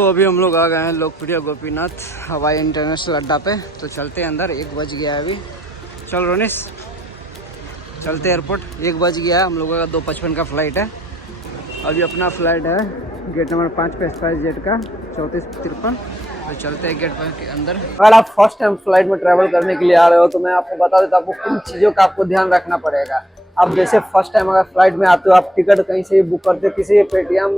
तो अभी हम लोग आ गए हैं लोकप्रिय गोपीनाथ हवाई इंटरनेशनल अड्डा पे। तो चलते हैं अंदर, 1 बज गया है अभी। चल रोनिस, चलते एयरपोर्ट। 1 बज गया है, हम लोगों का 2:55 का फ्लाइट है। अभी अपना फ्लाइट है गेट नंबर 5 पे स्पाइस जेट का 3453। तो चलते हैं गेट के अंदर। अगर आप फर्स्ट टाइम फ्लाइट में ट्रैवल करने के लिए आ रहे हो तो मैं आपको बता देता हूँ आपको किन चीज़ों का आपको ध्यान रखना पड़ेगा। आप जैसे फर्स्ट टाइम अगर फ्लाइट में आते हो, आप टिकट कहीं से भी बुक करते हो, किसी पेटीएम,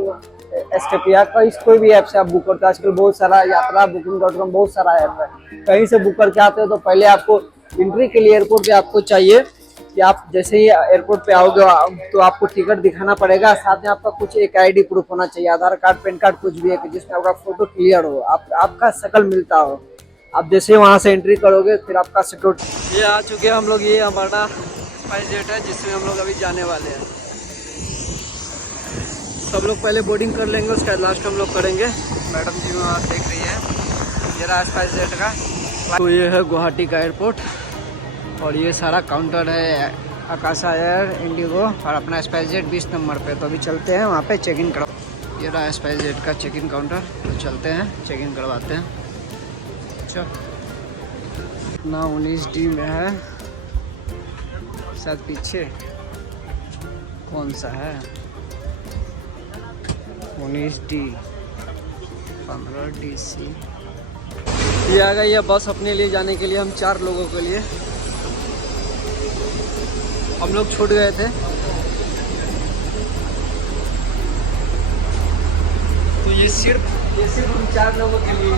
एसकेपिया का कोई भी ऐप से आप बुक करते हो। आजकल बहुत सारा यात्रा booking.com बहुत सारा ऐप है, कहीं से बुक करके आते हो तो पहले आपको एंट्री के लिए एयरपोर्ट पे आपको चाहिए कि आप जैसे ही एयरपोर्ट पे आओगे तो आपको टिकट दिखाना पड़ेगा। साथ में आपका कुछ एक आईडी प्रूफ होना चाहिए, आधार कार्ड, पैन कार्ड, कुछ भी है जिसमें आपका फोटो क्लियर हो, आपका शकल मिलता हो। आप जैसे वहां से एंट्री करोगे फिर आपका सिक्योरिटी। ये आ चुके हैं हम लोग, ये हमारा स्पाइस जेट है जिसमें हम लोग अभी जाने वाले हैं। सब लोग पहले बोर्डिंग कर लेंगे, उसका लास्ट हम लोग करेंगे। मैडम जी वहाँ देख रही है ये रहा स्पाइस जेट का। तो ये है गुवाहाटी का एयरपोर्ट और ये सारा काउंटर है आकाशा एयर, इंडिगो और अपना स्पाइस जेट 20 नंबर पे। तो अभी चलते हैं वहाँ पे चेक इन करवा। ये रहा स्पाइस जेट का चेक इन काउंटर। तो चलते हैं चेक इन करवाते हैं। चल ना 19D में है शायद, पीछे कौन सा है 19D 15DC। ये आ गई है बस अपने लिए जाने के लिए, हम 4 लोगों के लिए। हम लोग छूट गए थे तो ये सिर्फ हम 4 लोगों के लिए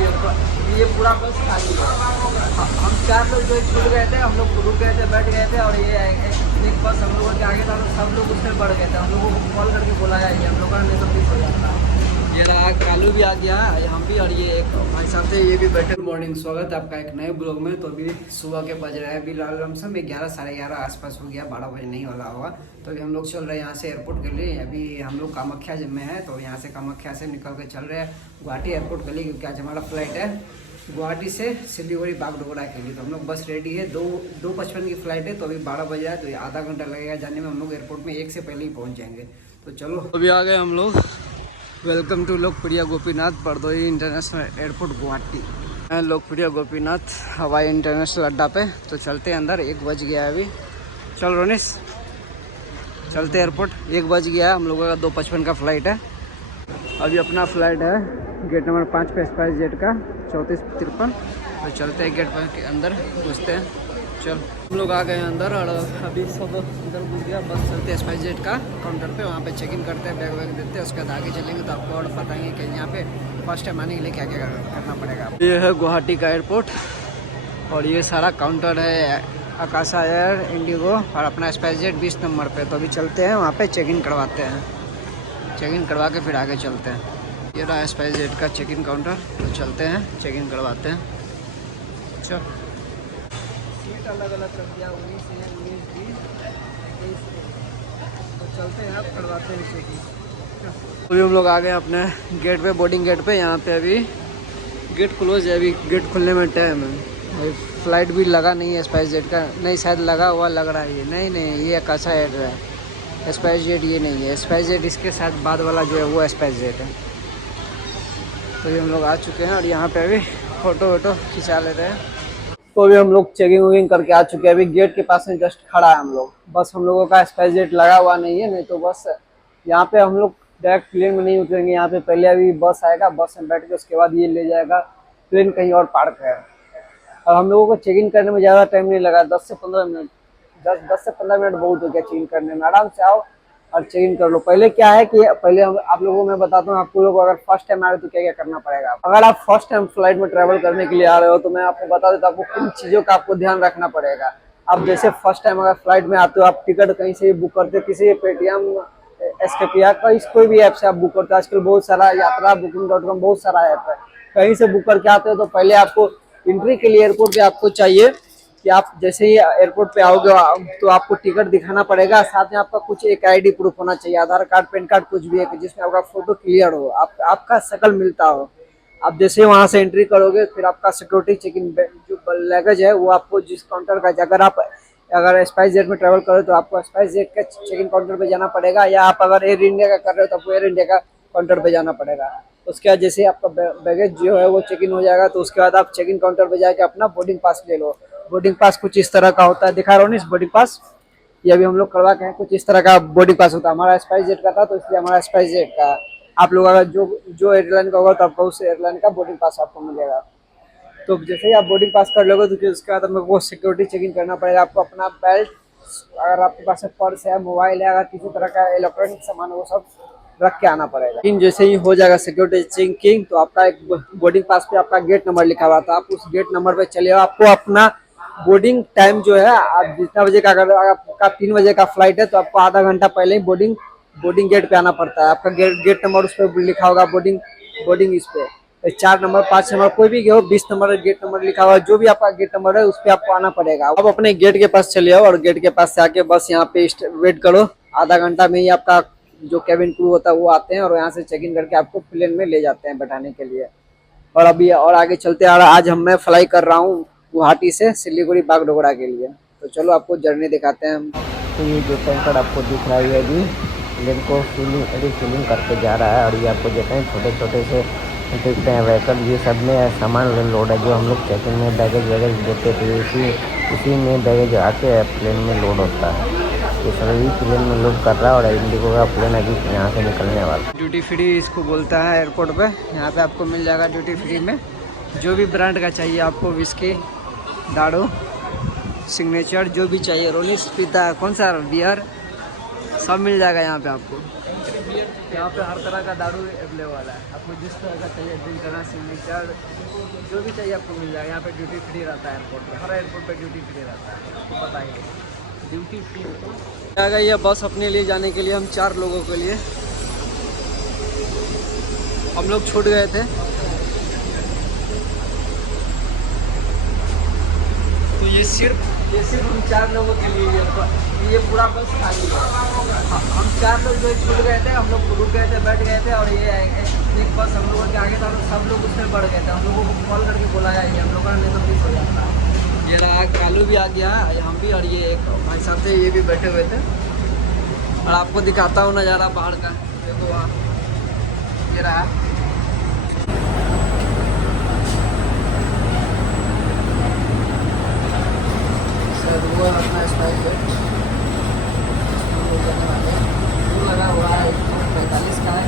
ये पूरा बस खाली है। हम 4 लोग जो छूट गए थे, हम लोग रुक गए थे, बैठ गए थे और ये एक बस हम लोगों के आगे था तो सब लोग उसमें बढ़ गए थे। हम लोगों को कॉल करके बोला गया कि हम लोगों ने तो मिस हो जाता। ये रहा कालू भी आ गया है, हम भी, और ये एक भाई साहब थे ये भी बैठे। गुड मॉर्निंग, स्वागत है आपका एक नए ब्लॉग में। तो अभी सुबह के बज रहे हैं अभी लमसम 11 साढ़े 11 आसपास हो गया, 12 बजे नहीं वाला होगा। तो अभी हम लोग चल रहे हैं यहाँ से एयरपोर्ट के लिए। अभी हम लोग कामाख्या में है तो यहाँ से कामाख्या से निकल के चल रहे हैं गुवाहाटी एयरपोर्ट के लिए, क्योंकि आज हमारा फ्लाइट है गुवाहाटी से सिलीगुड़ी बागडोगरा के लिए। तो हम लोग बस रेडी है, 2:55 की फ्लाइट है। तो अभी 12 बजे है तो आधा घंटा लगेगा जाने में। हम लोग एयरपोर्ट में 1 से पहले ही पहुँच जाएंगे। तो चलो अभी आ गए हम लोग। वेलकम टू लोकप्रिय गोपीनाथ बरदोई इंटरनेशनल एयरपोर्ट गुवाहाटी। लोकप्रिय गोपीनाथ हवाई इंटरनेशनल अड्डा पे। तो चलते हैं अंदर, 1 बज गया है अभी। चल रोनिस, चलते एयरपोर्ट। 1 बज गया है, हम लोगों का 2:55 का फ्लाइट है। अभी अपना फ्लाइट है गेट नंबर 5 पे स्पाइस जेट का 3453। तो चलते हैं गेट के अंदर, घुसते हैं। चल हम लोग आ गए हैं अंदर और अभी सब इधर घुस गया। बस चलते हैं स्पाइस जेट का काउंटर पे, वहाँ पे चेक इन करते हैं, बैग वैग देते हैं। उसके बाद आगे चलेंगे तो आपको और बताएंगे कि यहाँ पे फर्स्ट टाइम आने के लिए क्या क्या करना पड़ेगा। ये है गुवाहाटी का एयरपोर्ट और ये सारा काउंटर है आकाशा एयर, इंडिगो और अपना स्पाइस जेट 20 नंबर पे। तो अभी चलते हैं वहाँ पे चेक इन करवाते हैं। चेक इन करवा के फिर आगे चलते हैं। ये रहा स्पाइस जेट का चेक इन काउंटर। तो चलते हैं चेक इन करवाते हैं। चल सीट अलग अलग रख दिया, 19D 21। तो चलते हैं अब करवाते हैं चेक इन। अभी हम लोग आ गए अपने गेट पे, बोर्डिंग गेट पे। यहाँ पे अभी गेट क्लोज है, अभी गेट खुलने में टाइम है। फ्लाइट भी लगा नहीं है स्पाइस जेट का, नहीं शायद लगा हुआ लग रहा है। ये नहीं ये आकाशा एयर है, स्पाइस जेट ये नहीं है। स्पाइस जेट इसके साथ बाद वाला जो है वो स्पाइस जेट है। तो ये हम लोग आ चुके हैं और यहाँ पे अभी फ़ोटो वोटो खिंचा ले रहे हैं। तो अभी हम लोग चेकिंग वेकिंग करके आ चुके हैं। अभी गेट के पास में जस्ट खड़ा है हम लोग। बस हम लोगों का स्पाइस जेट लगा हुआ नहीं है, नहीं तो बस यहाँ पे हम लोग डायरेक्ट प्लेन में नहीं उतरेंगे। यहाँ पे पहले अभी बस आएगा, बस में बैठ के उसके बाद ये ले जाएगा। प्लेन कहीं और पार्क है। और हम लोगों को चेक इन करने में ज़्यादा टाइम नहीं लगा, 10 से 15 मिनट। 10 से 15 मिनट बहुत हो गया चेक इन करने में। आराम से आओ और चेक इन कर लो। पहले क्या है कि पहले आप लोगों को मैं बताता हूँ, आपको लोग अगर फर्स्ट टाइम आ रहे हो तो क्या क्या करना पड़ेगा। अगर आप फर्स्ट टाइम फ्लाइट में ट्रैवल करने के लिए आ रहे हो तो मैं आपको बता देता हूँ आपको किन चीज़ों का आपको ध्यान रखना पड़ेगा। आप जैसे फर्स्ट टाइम अगर फ्लाइट में आते हो, आप टिकट कहीं से भी बुक करते हो, किसी पेटीएम, एसकेपिया का कोई भी ऐप से आप बुक करते हो। आजकल बहुत सारा यात्रा booking.com बहुत सारा ऐप है, कहीं से बुक करके आते हो तो पहले आपको एंट्री के लिए एयरपोर्ट पे आपको चाहिए कि आप जैसे ही एयरपोर्ट पे आओगे तो आपको टिकट दिखाना पड़ेगा। साथ में आपका कुछ एक आईडी प्रूफ होना चाहिए, आधार कार्ड, पैन कार्ड, कुछ भी है जिसमें आपका फोटो क्लियर हो, आपका शकल मिलता हो। आप जैसे ही वहां से एंट्री करोगे फिर आपका सिक्योरिटी चेक इन जो लगेज है वो आपको जिस काउंटर का, अगर स्पाइस जेट में ट्रैवल करो तो आपको स्पाइस जेट के चेक इन काउंटर पे जाना पड़ेगा, या आप अगर एयर इंडिया का कर रहे हो तो आपको एयर इंडिया का काउंटर पे जाना पड़ेगा। उसके बाद जैसे ही आपका बैगेज जो है वो चेक इन हो जाएगा, तो उसके बाद आप चेक इन काउंटर पे जाके अपना बोर्डिंग पास ले लो। बोर्डिंग पास कुछ इस तरह का होता है, दिखा रहा हूँ इस बोर्डिंग पास, ये अभी हम लोग करवा के हैं, कुछ इस तरह का बोर्डिंग पास होता है। हमारा स्पाइस जेट का था तो इसलिए हमारा स्पाइस जेट का है। आप लोग अगर जो जो एयरलाइन का होगा तो आपको उस एयरलाइन का बोर्डिंग पास आपको मिलेगा। तो जैसे ही आप बोर्डिंग पास कर लोगे तो फिर उसके बाद हमें वो सिक्योरिटी चेक इन करना पड़ेगा। आपको अपना बेल्ट, अगर आपके पास पर्स है, मोबाइल है, अगर किसी तरह का इलेक्ट्रॉनिक सामान है, वो सब रख के आना पड़ेगा। लेकिन जैसे ही हो जाएगा सिक्योरिटी चेकिंग तो आपका एक बोर्डिंग पास पे आपका गेट नंबर लिखा हुआ था, आप उस गेट नंबर पे चले आओ। आपको अपना बोर्डिंग टाइम जो है, आप जितना बजे का, अगर आपका 3 बजे का फ्लाइट है तो आपको आधा घंटा पहले ही बोर्डिंग गेट पे आना पड़ता है। आपका गेट नंबर उस पर लिखा होगा, बोर्डिंग इस पे 4 नंबर 5 नंबर कोई भी हो, 20 नंबर गेट नंबर लिखा हुआ है, जो भी आपका गेट नंबर है उस पर आपको आना पड़ेगा। आप अपने गेट के पास चले आओ और गेट के पास से आके बस यहाँ पे वेट करो। आधा घंटा में ही आपका जो कैबिन क्रू होता है वो आते हैं और यहाँ से चेक इन करके आपको प्लेन में ले जाते हैं बैठाने के लिए। और अभी और आगे चलते हैं। आज मैं फ्लाई कर रहा हूँ गुवाहाटी से सिलीगुड़ी बागडोगरा के लिए, तो चलो आपको जर्नी दिखाते हैं हम। तो ये जो टैंकर आपको दिख रहा है अभी प्लेन को फिलिंग करके जा रहा है। और ये आपको देखते हैं छोटे छोटे से दिखते हैं व्हीकल, ये सब में सामान लोड है। जो हम लोग चेकिंग में बैगेज देते थे इसी में बैगेज आके प्लेन में लोड होता है। ये सभी प्लेन में लोड कर रहा है और इंडिगो का प्लेन अभी यहाँ से निकलने वाला। ड्यूटी फ्री इसको बोलता है एयरपोर्ट पे। यहाँ पे आपको मिल जाएगा ड्यूटी फ्री में जो भी ब्रांड का चाहिए आपको, विस्की, दारू, सिग्नेचर, जो भी चाहिए, रोनिस पीता है, कौन सा बियर, सब मिल जाएगा यहाँ पे आपको। यहाँ पे हर तरह का दारू अवेलेबल है, आपको जिस तरह का चाहिए, ड्रिंक करना, सिग्नेचर, जो भी चाहिए आपको मिल जाएगा। यहाँ पे ड्यूटी फ्री रहता है एयरपोर्ट पे, हर एयरपोर्ट पे ड्यूटी फ्री रहता है, आपको पता ही है ड्यूटी फ्री। आ गई है बस अपने लिए जाने के लिए, हम 4 लोगों के लिए। हम लोग छूट गए थे तो ये सिर्फ हम 4 लोगों के लिए ये पूरा बस खाली है। हम 4 लोग जो छूट गए थे, हम लोग रुक गए थे, बैठ गए थे और ये एक बस हम लोगों के आगे था, सब लोग उसमें बढ़ गए थे। हम लोगों को कॉल करके बोला जाएगी, हम लोगों ने तो मिस हो जाता। ये रहा कालू भी आ गया, हम भी, और ये एक भाई साहब थे, ये भी बैठे हुए थे। और आपको दिखाता हूँ नज़ारा पहाड़ का, देखो वहाँ ये रहा। वो अपना स्पाइस जेट लगा हुआ है, 45 का है।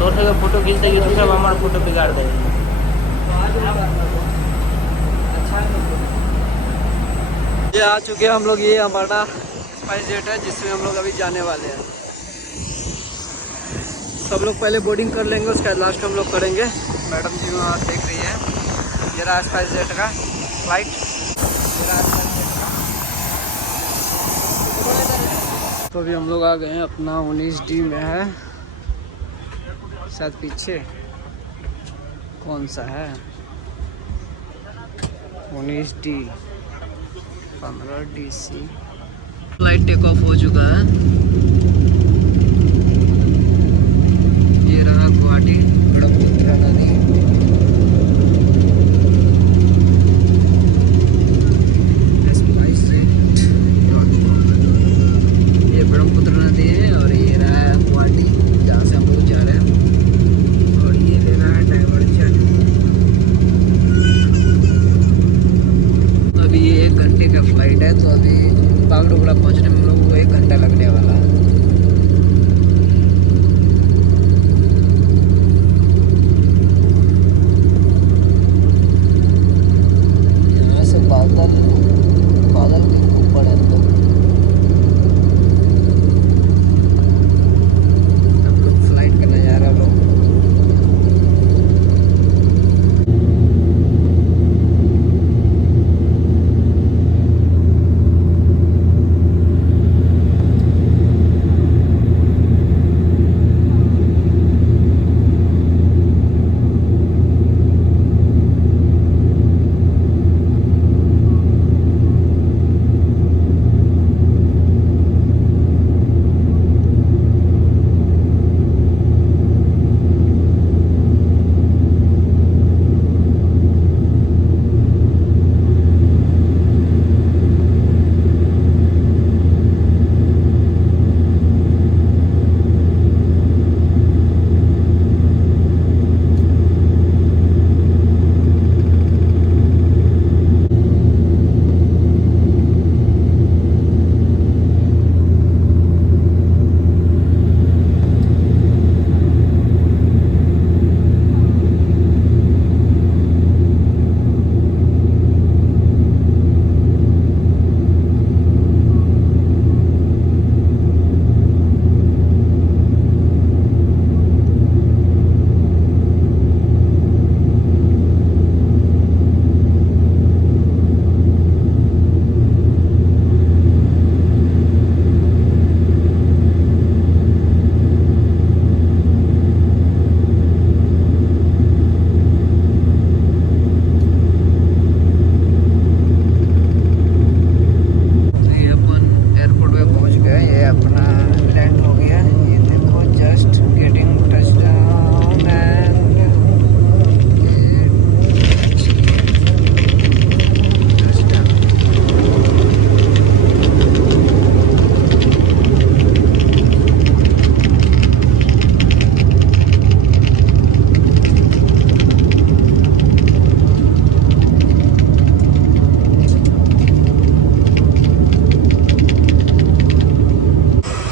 तोर से फोटो खींचते ही तो सब हमारा फोटो बिगाड़ देंगे। ये आ चुके हैं हम लोग, ये हमारा स्पाइस जेट है जिसमें हम लोग अभी जाने वाले हैं। सब लोग पहले बोर्डिंग कर लेंगे, उसका लास्ट हम लोग करेंगे। मैडम जी वहाँ देख रही है। ये रहा स्पाइस जेट का फ्लाइट, ये रहा स्पाइस जेट का। तो अभी हम लोग आ गए हैं, अपना 19D में है शायद, पीछे कौन सा है, 19D 15DC। Flight take off हो चुका है। ये रहा गुवाहाटी ब्रह्मपुत्र नदी। ये ब्रह्मपुत्र नदी है और ये रहा गुवाहाटी जहाँ से हम लोग जा रहे हैं। और ये ले रहा है डाइवर्जन। अभी ये 1 घंटे का फ्लाइट है, तो अभी बागडोगरा पहुँचने में हम लोग को 1 घंटा लगने वाला है।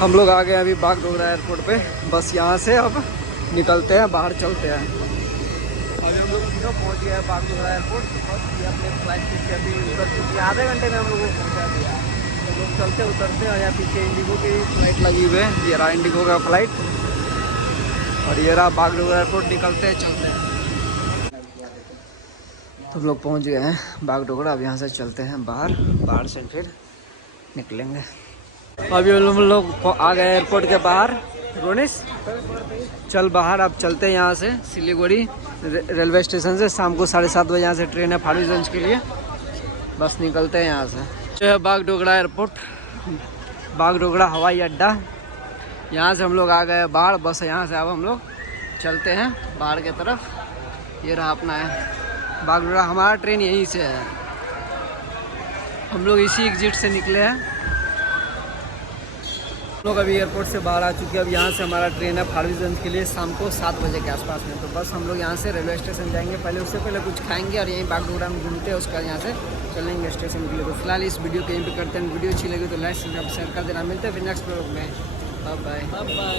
हम लोग आ गए अभी बागडोगरा एयरपोर्ट पे। बस यहाँ से अब निकलते हैं, बाहर चलते हैं। अभी हम लोग सीधा पहुँच गए हैं बागडोगरा एयरपोर्ट। बस ये अपने फ्लाइट की अभी उतर चुकी है, आधे घंटे में हम लोग को पहुँचा दिया। हम लोग चलते उतरते हैं। यहाँ पीछे इंडिगो की फ्लाइट लगी हुई है, ये रहा इंडिगो का फ्लाइट और ये रहा बागडोगरा एयरपोर्ट। निकलते हैं, चलते हैं। तो हम लोग पहुँच गए हैं बागडोगरा। अब यहाँ से चलते हैं बाहर से फिर निकलेंगे। अभी हम लोग आ गए एयरपोर्ट के बाहर। रोनिस चल बाहर, अब चलते हैं यहाँ से सिलीगुड़ी रेलवे स्टेशन से। शाम को 7:30 बजे यहाँ से ट्रेन है फारबिसगंज के लिए। बस निकलते हैं यहाँ से। बागडोगरा एयरपोर्ट, बागडोगरा हवाई अड्डा। यहाँ से हम लोग आ गए बाहर। बस यहाँ से अब हम लोग चलते हैं बाहर की तरफ। ये रहा अपना है बागडोगरा, हमारा ट्रेन यहीं से है। हम लोग इसी एग्जिट से निकले हैं। हम लोग अभी एयरपोर्ट से बाहर आ चुके हैं। अब यहाँ से हमारा ट्रेन है फारबिसगंज के लिए शाम को 7 बजे के आसपास में। तो बस हम लोग यहाँ से रेलवे स्टेशन जाएंगे। पहले उससे पहले कुछ खाएंगे और यहीं बागडोगरा में घूमते हैं, उसका यहाँ से चलेंगे स्टेशन के लिए। तो फिलहाल इस वीडियो को यहीं पे करते हैं। वीडियो अच्छी लगी तो लाइक शेयर कर देना। मिलते हैं फिर नेक्स्ट व्लॉग में। Bye bye.